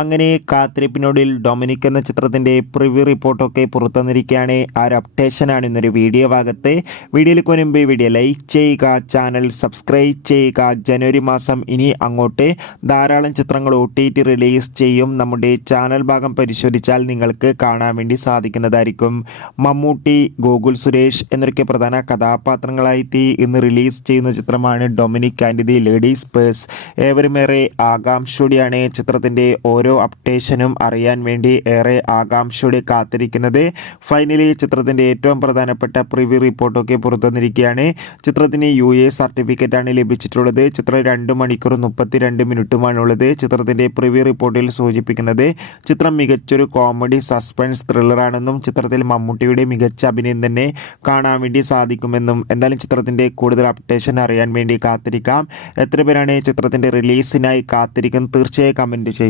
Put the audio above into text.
അങ്ങനെ കാത്തിരിപ്പിനൊടുവിൽ ഡൊമിനിക് എന്ന ചിത്രത്തിൻ്റെ പ്രിവ്യൂ റിപ്പോർട്ടൊക്കെ പുറത്തുവന്നിരിക്കുകയാണ്. ആ ഒരു അപ്ഡേഷനാണ് ഇന്നൊരു വീഡിയോ ഭാഗത്ത്. വീഡിയോയിലേക്ക് മുൻപ് വീഡിയോ ലൈക്ക് ചെയ്യുക, ചാനൽ സബ്സ്ക്രൈബ് ചെയ്യുക. ജനുവരി മാസം ഇനി അങ്ങോട്ട് ധാരാളം ചിത്രങ്ങൾ OTT റിലീസ് ചെയ്യും. നമ്മുടെ ചാനൽ ഭാഗം പരിശോധിച്ചാൽ നിങ്ങൾക്ക് കാണാൻ വേണ്ടി സാധിക്കുന്നതായിരിക്കും. മമ്മൂട്ടി, ഗോകുൽ സുരേഷ് എന്നൊക്കെ പ്രധാന കഥാപാത്രങ്ങളായി ഇന്ന് റിലീസ് ചെയ്യുന്ന ചിത്രമാണ് Dominic and the ladies purse. ഏവരുമേറെ ആകാംക്ഷയോടെയാണ് ചിത്രത്തിൻ്റെ ഓരോ അപ്ഡേഷനും അറിയാൻ വേണ്ടി ഏറെ ആകാംക്ഷയോടെ കാത്തിരിക്കുന്നത്. ഫൈനലി ചിത്രത്തിൻ്റെ ഏറ്റവും പ്രധാനപ്പെട്ട പ്രിവ്യൂ റിപ്പോർട്ടൊക്കെ പുറത്തുവന്നിരിക്കുകയാണ്. ചിത്രത്തിന് UA സർട്ടിഫിക്കറ്റാണ് ലഭിച്ചിട്ടുള്ളത്. ചിത്രം 2 മണിക്കൂർ 32 മിനിറ്റുമാണുള്ളത്. ചിത്രത്തിൻ്റെ പ്രിവ്യൂ റിപ്പോർട്ടിൽ സൂചിപ്പിക്കുന്നത് ചിത്രം മികച്ചൊരു കോമഡി സസ്പെൻസ് ത്രില്ലറാണെന്നും ചിത്രത്തിൽ മമ്മൂട്ടിയുടെ മികച്ച അഭിനയം തന്നെ കാണാൻ വേണ്ടി സാധിക്കുമെന്നും. എന്തായാലും ചിത്രത്തിൻ്റെ കൂടുതൽ അപ്ഡേഷൻ അറിയാൻ വേണ്ടി കാത്തിരിക്കാം. എത്ര പേരാണ് ചിത്രത്തിൻ്റെ റിലീസിനായി കാത്തിരിക്കുന്നത്? തീർച്ചയായും കമൻറ്റ് ചെയ്യും.